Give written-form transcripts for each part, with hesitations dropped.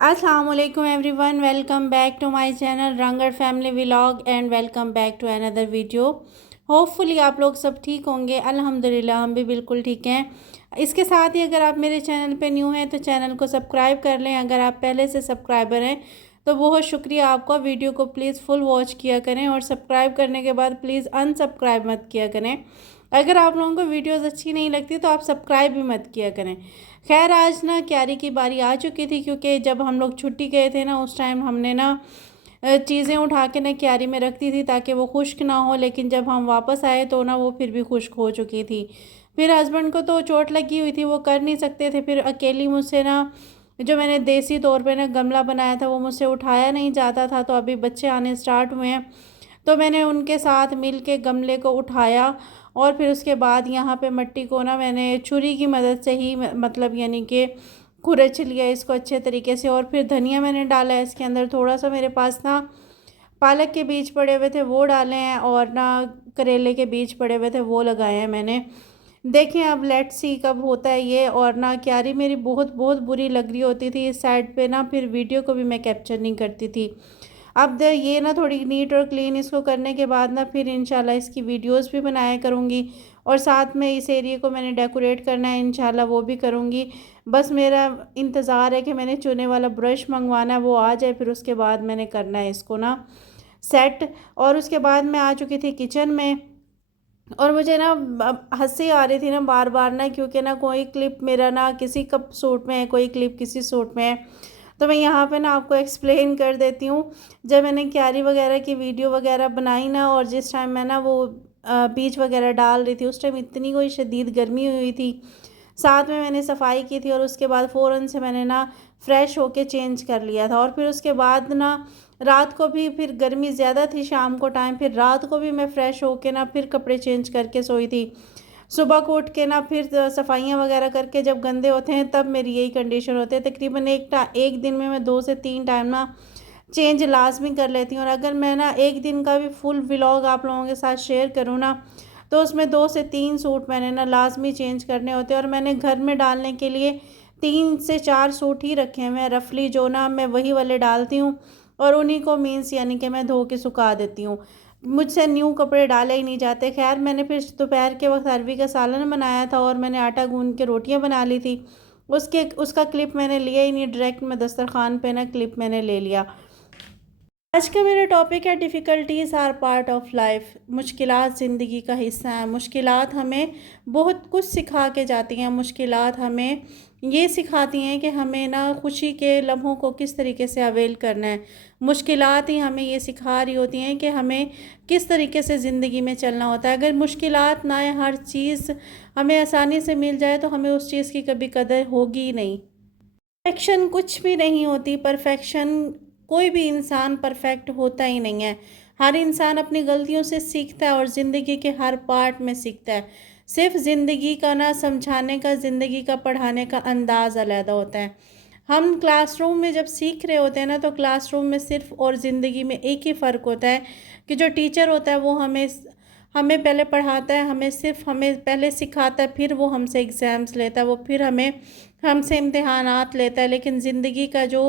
अस्सलाम वालेकुम everyone, welcome back to my channel Rangad family vlog and welcome back to another video. Hopefully आप लोग सब ठीक होंगे। अल्हम्दुलिल्लाह हम भी बिल्कुल ठीक हैं। इसके साथ ही अगर आप मेरे चैनल पे न्यू हैं तो चैनल को सब्सक्राइब कर लें। अगर आप पहले से सब्सक्राइबर हैं तो बहुत शुक्रिया आपका। वीडियो को प्लीज़ फुल वॉच किया करें और सब्सक्राइब करने के बाद प्लीज़ अनसब्सक्राइब मत किया करें। अगर आप लोगों को वीडियोज़ अच्छी नहीं लगती तो आप सब्सक्राइब भी मत किया करें। खैर, आज ना क्यारी की बारी आ चुकी थी, क्योंकि जब हम लोग छुट्टी गए थे ना उस टाइम हमने ना चीज़ें उठा के ना क्यारी में रख दी थी ताकि वो खुश्क ना हो। लेकिन जब हम वापस आए तो ना वो फिर भी खुश्क हो चुकी थी। फिर हस्बैंड को तो चोट लगी हुई थी, वो कर नहीं सकते थे। फिर अकेली मुझसे ना, जो मैंने देसी तौर पे ना गमला बनाया था वो मुझसे उठाया नहीं जाता था। तो अभी बच्चे आने स्टार्ट हुए हैं तो मैंने उनके साथ मिल के गमले को उठाया और फिर उसके बाद यहाँ पे मिट्टी को ना मैंने छुरी की मदद से ही मतलब यानी कि खुरच लिया इसको अच्छे तरीके से। और फिर धनिया मैंने डाला है इसके अंदर। थोड़ा सा मेरे पास ना पालक के बीज पड़े हुए थे वो डाले हैं, और ना करेले के बीज पड़े हुए थे वो लगाए हैं मैंने। देखें अब लेट्स सी कब होता है ये। और ना क्यारी मेरी बहुत बहुत बुरी लग रही होती थी इस साइड पे ना, फिर वीडियो को भी मैं कैप्चर नहीं करती थी। अब ये ना थोड़ी नीट और क्लीन इसको करने के बाद ना फिर इंशाल्लाह इसकी वीडियोस भी बनाया करूँगी। और साथ में इस एरिया को मैंने डेकोरेट करना है, इंशाल्लाह वो भी करूँगी। बस मेरा इंतज़ार है कि मैंने चुने वाला ब्रश मंगवाना है, वो आ जाए फिर उसके बाद मैंने करना है इसको ना सेट। और उसके बाद मैं आ चुकी थी किचन में। और मुझे ना हंसी आ रही थी ना बार बार ना, क्योंकि ना कोई क्लिप मेरा ना किसी का सूट में है, कोई क्लिप किसी सूट में है। तो मैं यहाँ पे ना आपको एक्सप्लेन कर देती हूँ। जब मैंने क्यारी वगैरह की वीडियो वगैरह बनाई ना, और जिस टाइम मैं ना वो बीज वगैरह डाल रही थी उस टाइम इतनी कोई शदीद गर्मी हुई थी। साथ में मैंने सफाई की थी और उसके बाद फ़ौरन से मैंने ना फ्रेश होके चेंज कर लिया था। और फिर उसके बाद ना रात को भी फिर गर्मी ज़्यादा थी शाम को टाइम, फिर रात को भी मैं फ़्रेश होके ना फिर कपड़े चेंज करके सोई थी। सुबह को उठ के ना फिर सफाइयाँ वगैरह करके जब गंदे होते हैं तब मेरी यही कंडीशन होती है। तकरीबन एक दिन में मैं 2 से 3 टाइम ना चेंज लाज़मी कर लेती हूँ। और अगर मैं ना एक दिन का भी फुल व्लॉग आप लोगों के साथ शेयर करूँ ना तो उसमें 2 से 3 सूट मैंने ना लाज़मी चेंज करने होते हैं। और मैंने घर में डालने के लिए 3 से 4 सूट ही रखे हैं मैं रफली, जो ना मैं वही वाले डालती हूँ और उन्हीं को मीन्स यानी कि मैं धो के सुखा देती हूँ। मुझसे न्यू कपड़े डाले ही नहीं जाते। खैर, मैंने फिर दोपहर के वक्त अरवी का सालन बनाया था और मैंने आटा गूंद के रोटियां बना ली थी। उसका क्लिप मैंने लिया ही नहीं, डायरेक्ट मैं दस्तरखान पे ना क्लिप मैंने ले लिया। आज का मेरा टॉपिक है difficulties are part of life. मुश्किलात ज़िंदगी का हिस्सा हैं। मुश्किलात हमें बहुत कुछ सिखा के जाती हैं। मुश्किलात हमें ये सिखाती हैं कि हमें ना खुशी के लम्हों को किस तरीके से अवेल करना है। मुश्किलात ही हमें ये सिखा रही होती हैं कि हमें किस तरीके से ज़िंदगी में चलना होता है। अगर मुश्किलात ना आए, हर चीज़ हमें आसानी से मिल जाए तो हमें उस चीज़ की कभी कदर होगी ही नहीं। परफेक्शन कुछ भी नहीं होती। परफेक्शन, कोई भी इंसान परफेक्ट होता ही नहीं है। हर इंसान अपनी गलतियों से सीखता है और ज़िंदगी के हर पार्ट में सीखता है। सिर्फ ज़िंदगी का ना समझाने का, ज़िंदगी का पढ़ाने का अंदाज़ अलग होता है। हम क्लासरूम में जब सीख रहे होते हैं ना तो क्लासरूम में सिर्फ और ज़िंदगी में एक ही फ़र्क होता है कि जो टीचर होता है वो हमें हमें पहले पढ़ाता है, हमें पहले सिखाता है, फिर वो हमसे एग्ज़ाम्स लेता है, वो फिर हमसे इम्तिहानात लेता है। लेकिन ज़िंदगी का जो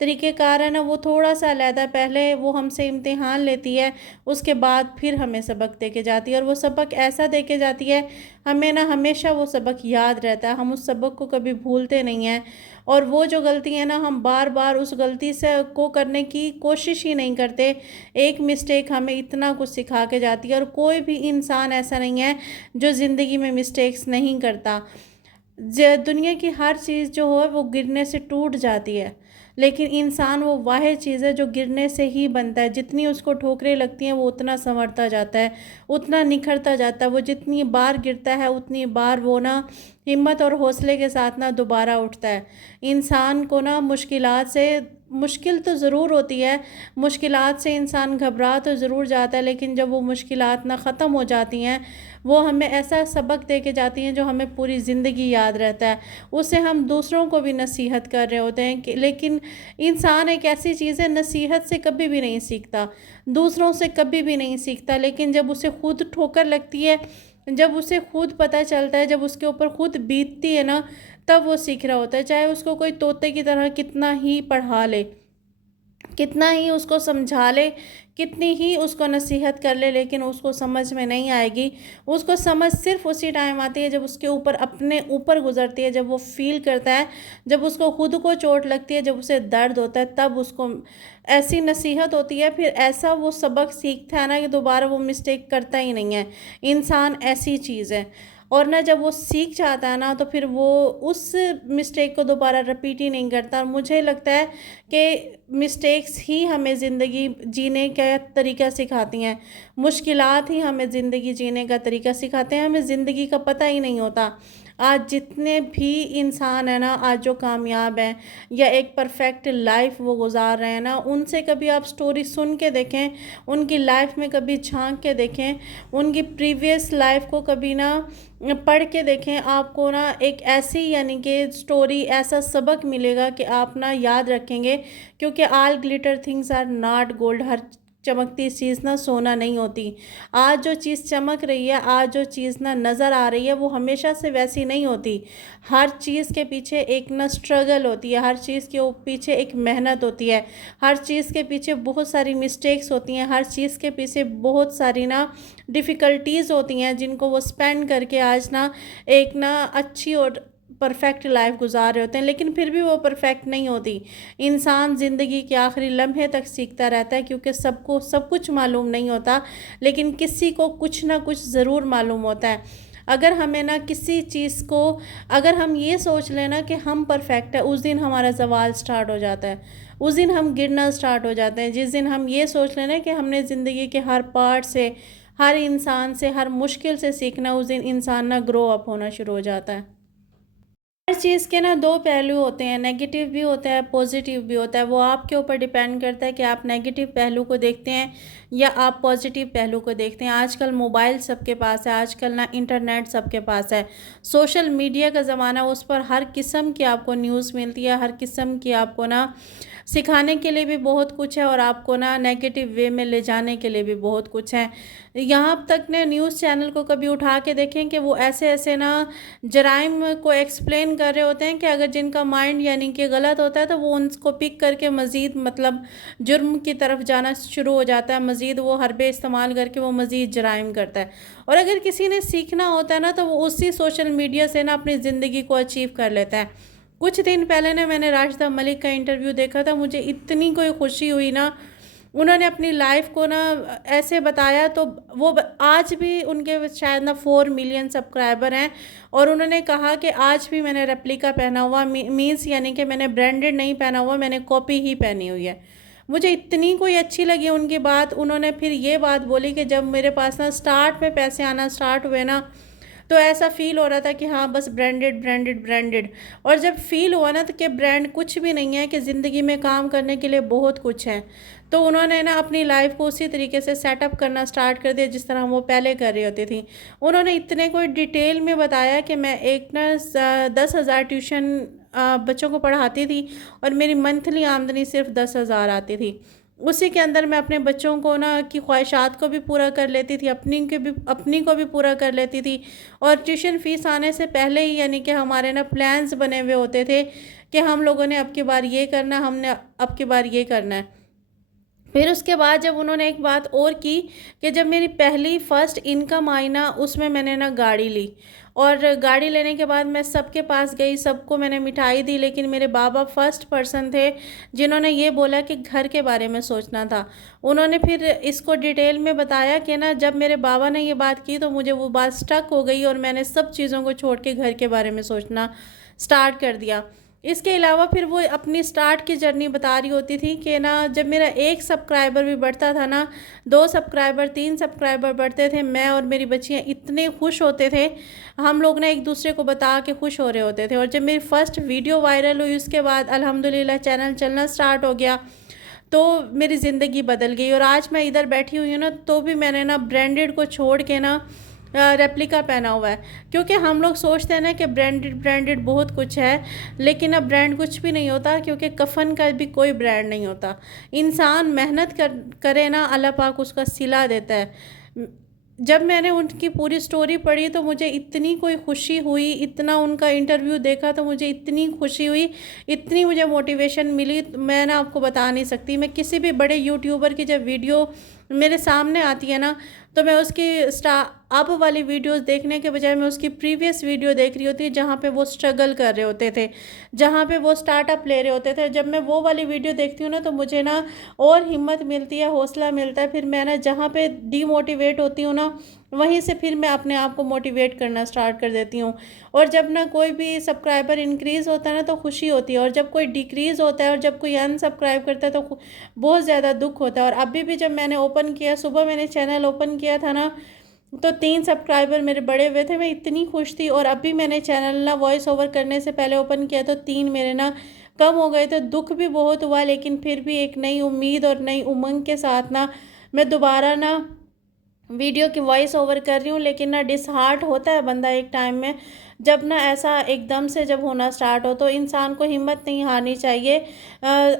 तरीक़ेकार है ना वो थोड़ा सा अलग है। पहले वो हमसे इम्तिहान लेती है, उसके बाद फिर हमें सबक दे के जाती है। और वो सबक ऐसा दे के जाती है, हमें ना हमेशा वो सबक याद रहता है। हम उस सबक को कभी भूलते नहीं हैं। और वो जो गलती है ना, हम बार बार उस गलती से को करने की कोशिश ही नहीं करते। एक मिस्टेक हमें इतना कुछ सिखा के जाती है। और कोई भी इंसान ऐसा नहीं है जो ज़िंदगी में मिस्टेक्स नहीं करता। दुनिया की हर चीज़ जो है वो गिरने से टूट जाती है, लेकिन इंसान वो वाहिद चीज़ है जो गिरने से ही बनता है। जितनी उसको ठोकरें लगती हैं वो उतना संवरता जाता है, उतना निखरता जाता है। वो जितनी बार गिरता है उतनी बार वो ना हिम्मत और हौसले के साथ ना दोबारा उठता है। इंसान को ना मुश्किलात से, मुश्किल तो ज़रूर होती है, मुश्किलात से इंसान घबरा तो ज़रूर जाता है, लेकिन जब वो मुश्किलात ना ख़त्म हो जाती हैं वो हमें ऐसा सबक दे के जाती हैं जो हमें पूरी ज़िंदगी याद रहता है। उससे हम दूसरों को भी नसीहत कर रहे होते हैं कि, लेकिन इंसान एक ऐसी चीज़ है, नसीहत से कभी भी नहीं सीखता, दूसरों से कभी भी नहीं सीखता। लेकिन जब उसे खुद ठोकर लगती है, जब उसे खुद पता चलता है, जब उसके ऊपर खुद बीतती है ना, तब वो सीख रहा होता है। चाहे उसको कोई तोते की तरह कितना ही पढ़ा ले, कितना ही उसको समझा ले, कितनी ही उसको नसीहत कर ले, लेकिन उसको समझ में नहीं आएगी। उसको समझ सिर्फ़ उसी टाइम आती है जब उसके ऊपर, अपने ऊपर गुज़रती है, जब वो फ़ील करता है, जब उसको खुद को चोट लगती है, जब उसे दर्द होता है, तब उसको ऐसी नसीहत होती है, फिर ऐसा वो सबक सीखता है ना कि दोबारा वो मिस्टेक करता ही नहीं है। इंसान ऐसी चीज़ है। और ना जब वो सीख जाता है ना, तो फिर वो उस मिस्टेक को दोबारा रिपीट ही नहीं करता। और मुझे लगता है कि मिस्टेक्स ही हमें ज़िंदगी जीने का तरीका सिखाती हैं, मुश्किलात ही हमें ज़िंदगी जीने का तरीका सिखाते हैं। हमें ज़िंदगी का पता ही नहीं होता। आज जितने भी इंसान हैं ना, आज जो कामयाब हैं या एक परफेक्ट लाइफ वो गुजार रहे हैं ना, उनसे कभी आप स्टोरी सुन के देखें, उनकी लाइफ में कभी झांक के देखें, उनकी प्रीवियस लाइफ को कभी ना पढ़ के देखें। आपको ना एक ऐसी, यानी कि स्टोरी, ऐसा सबक मिलेगा कि आप ना याद रखेंगे। क्योंकि all glitter things are not gold, हर चमकती चीज़ ना सोना नहीं होती। आज जो चीज़ चमक रही है, आज जो चीज़ ना नज़र आ रही है, वो हमेशा से वैसी नहीं होती। हर चीज़ के पीछे एक ना स्ट्रगल होती है, हर चीज़ के पीछे एक मेहनत होती है, हर चीज़ के पीछे बहुत सारी मिस्टेक्स होती हैं, हर चीज़ के पीछे बहुत सारी ना डिफ़िकल्टीज़ होती हैं, जिनको वो स्पेंड करके आज ना एक ना अच्छी और परफेक्ट लाइफ गुजार रहे होते हैं। लेकिन फिर भी वो परफेक्ट नहीं होती। इंसान ज़िंदगी के आखिरी लम्हे तक सीखता रहता है, क्योंकि सबको सब कुछ मालूम नहीं होता, लेकिन किसी को कुछ ना कुछ ज़रूर मालूम होता है। अगर हमें ना किसी चीज़ को, अगर हम ये सोच लेना कि हम परफेक्ट है, उस दिन हमारा ज़वाल स्टार्ट हो जाता है, उस दिन हम गिरना स्टार्ट हो जाते हैं। जिस दिन हम ये सोच लेना कि हमने ज़िंदगी के हर पार्ट से, हर इंसान से, हर मुश्किल से सीखना, उस दिन इंसान ना ग्रो अप होना शुरू हो जाता है। हर चीज़ के ना दो पहलू होते हैं, नेगेटिव भी होता है, पॉजिटिव भी होता है। वो आपके ऊपर डिपेंड करता है कि आप नेगेटिव पहलू को देखते हैं या आप पॉजिटिव पहलू को देखते हैं। आजकल मोबाइल सबके पास है, आजकल ना इंटरनेट सबके पास है, सोशल मीडिया का ज़माना, उस पर हर किस्म की आपको न्यूज़ मिलती है, हर किस्म की आपको ना सिखाने के लिए भी बहुत कुछ है, और आपको ना नेगेटिव वे में ले जाने के लिए भी बहुत कुछ है। यहाँ तक ने न्यूज़ चैनल को कभी उठा के देखें कि वो ऐसे ऐसे ना जराइम को एक्सप्लेन कर रहे होते हैं कि अगर जिनका माइंड यानी कि गलत होता है, तो वो उनको पिक करके मज़ीद मतलब जुर्म की तरफ जाना शुरू हो जाता है, मज़ीद वो हरबे इस्तेमाल करके वो मज़ीद जराइम करता है। और अगर किसी ने सीखना होता है ना, तो वो उसी सोशल मीडिया से ना अपनी ज़िंदगी को अचीव कर लेता है। कुछ दिन पहले ना मैंने राशिदा मलिक का इंटरव्यू देखा था, मुझे इतनी कोई खुशी हुई ना। उन्होंने अपनी लाइफ को ना ऐसे बताया, तो वो आज भी उनके शायद ना 4 मिलियन सब्सक्राइबर हैं, और उन्होंने कहा कि आज भी मैंने रेप्लिका पहना हुआ, मीन्स यानी कि मैंने ब्रांडेड नहीं पहना हुआ, मैंने कॉपी ही पहनी हुई है। मुझे इतनी कोई अच्छी लगी उनकी बात। उन्होंने फिर ये बात बोली कि जब मेरे पास ना स्टार्ट में पैसे आना स्टार्ट हुए ना, तो ऐसा फ़ील हो रहा था कि हाँ बस ब्रांडेड ब्रांडेड ब्रांडेड। और जब फ़ील हुआ ना तो कि ब्रांड कुछ भी नहीं है, कि ज़िंदगी में काम करने के लिए बहुत कुछ है, तो उन्होंने ना अपनी लाइफ को उसी तरीके से सेटअप करना स्टार्ट कर दिया जिस तरह वो पहले कर रही होती थी। उन्होंने इतने कोई डिटेल में बताया कि मैं एक ना 10,000 ट्यूशन बच्चों को पढ़ाती थी, और मेरी मंथली आमदनी सिर्फ 10,000 आती थी। उसी के अंदर मैं अपने बच्चों को ना की ख्वाहिशात को भी पूरा कर लेती थी, अपनी को भी पूरा कर लेती थी। और ट्यूशन फ़ीस आने से पहले ही यानी कि हमारे ना प्लान्स बने हुए होते थे कि हम लोगों ने अब की बार ये करना, हमने अब की बार ये करना है। फिर उसके बाद जब उन्होंने एक बात और की कि जब मेरी पहली फ़र्स्ट इनकम आई ना, उसमें मैंने ना गाड़ी ली, और गाड़ी लेने के बाद मैं सबके पास गई, सबको मैंने मिठाई दी, लेकिन मेरे बाबा फर्स्ट पर्सन थे जिन्होंने ये बोला कि घर के बारे में सोचना था। उन्होंने फिर इसको डिटेल में बताया कि ना जब मेरे बाबा ने ये बात की, तो मुझे वो बात स्टक हो गई, और मैंने सब चीज़ों को छोड़ के घर के बारे में सोचना स्टार्ट कर दिया। इसके अलावा फिर वो अपनी स्टार्ट की जर्नी बता रही होती थी कि ना जब मेरा 1 सब्सक्राइबर भी बढ़ता था ना, 2 सब्सक्राइबर, 3 सब्सक्राइबर बढ़ते थे, मैं और मेरी बच्चियाँ इतने खुश होते थे, हम लोग ना एक दूसरे को बता के खुश हो रहे होते थे। और जब मेरी फ़र्स्ट वीडियो वायरल हुई, उसके बाद अल्हम्दुलिल्लाह चैनल चलना स्टार्ट हो गया, तो मेरी ज़िंदगी बदल गई। और आज मैं इधर बैठी हुई हूँ ना, तो भी मैंने ना ब्रांडेड को छोड़ के ना रेप्लिका पहना हुआ है। क्योंकि हम लोग सोचते हैं ना कि ब्रांडेड ब्रांडेड बहुत कुछ है, लेकिन अब ब्रांड कुछ भी नहीं होता, क्योंकि कफ़न का भी कोई ब्रांड नहीं होता। इंसान मेहनत करे ना, अल्लाह पाक उसका सिला देता है। जब मैंने उनकी पूरी स्टोरी पढ़ी तो मुझे इतनी कोई खुशी हुई, इतना उनका इंटरव्यू देखा तो मुझे इतनी खुशी हुई, इतनी मुझे मोटिवेशन मिली, मैं ना आपको बता नहीं सकती। मैं किसी भी बड़े यूट्यूबर की जब वीडियो मेरे सामने आती है ना, तो मैं उसकी अब वाली वीडियोस देखने के बजाय मैं उसकी प्रीवियस वीडियो देख रही होती है, जहाँ पे वो स्ट्रगल कर रहे होते थे, जहाँ पे वो स्टार्टअप ले रहे होते थे। जब मैं वो वाली वीडियो देखती हूँ ना, तो मुझे ना और हिम्मत मिलती है, हौसला मिलता है। फिर मैं ना जहाँ पे डीमोटिवेट होती हूँ ना, वहीं से फिर मैं अपने आप को मोटिवेट करना स्टार्ट कर देती हूँ। और जब ना कोई भी सब्सक्राइबर इंक्रीज़ होता है ना, तो खुशी होती है, और जब कोई डिक्रीज़ होता है और जब कोई अनसब्सक्राइब करता है तो बहुत ज़्यादा दुख होता है। और अभी भी जब मैंने ओपन किया, सुबह मैंने चैनल ओपन किया था ना, तो 3 सब्सक्राइबर मेरे बढ़े हुए थे, मैं इतनी खुश थी। और अभी मैंने चैनल ना वॉइस ओवर करने से पहले ओपन किया तो 3 मेरे ना कम हो गए थे। दुख भी बहुत हुआ, लेकिन फिर भी एक नई उम्मीद और नई उमंग के साथ ना मैं दोबारा ना वीडियो की वॉइस ओवर कर रही हूँ। लेकिन ना डिसहार्ट होता है बंदा एक टाइम में, जब ना ऐसा एकदम से जब होना स्टार्ट हो, तो इंसान को हिम्मत नहीं हारनी चाहिए।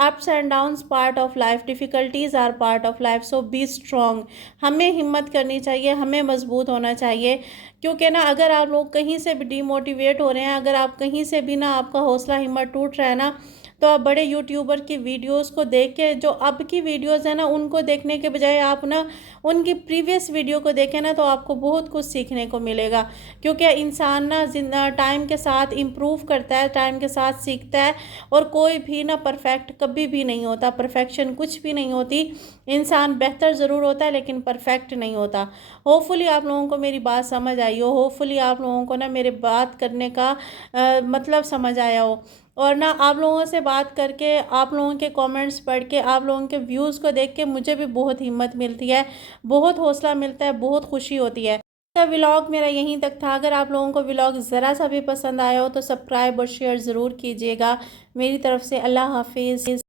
Ups and downs part of life, difficulties are part of life, so be strong. हमें हिम्मत करनी चाहिए, हमें मजबूत होना चाहिए। क्योंकि ना अगर आप लोग कहीं से भी डीमोटिवेट हो रहे हैं, अगर आप कहीं से भी ना आपका हौसला हिम्मत टूट रहा है ना, तो आप बड़े यूट्यूबर की वीडियोस को देख के, जो अब की वीडियोस है ना, उनको देखने के बजाय आप ना उनकी प्रीवियस वीडियो को देखें ना, तो आपको बहुत कुछ सीखने को मिलेगा। क्योंकि इंसान ना टाइम के साथ इम्प्रूव करता है, टाइम के साथ सीखता है। और कोई भी ना परफेक्ट कभी भी नहीं होता, परफेक्शन कुछ भी नहीं होती। इंसान बेहतर ज़रूर होता है, लेकिन परफेक्ट नहीं होता। होपफुली आप लोगों को मेरी बात समझ आई हो, होपफुली आप लोगों को ना मेरे बात करने का मतलब समझ आया हो। और ना आप लोगों से बात करके, आप लोगों के कमेंट्स पढ़ के, आप लोगों के व्यूज़ को देख के मुझे भी बहुत हिम्मत मिलती है, बहुत हौसला मिलता है, बहुत खुशी होती है। तो व्लॉग मेरा यहीं तक था। अगर आप लोगों को व्लॉग ज़रा सा भी पसंद आया हो तो सब्सक्राइब और शेयर ज़रूर कीजिएगा। मेरी तरफ से अल्लाह हाफिज़।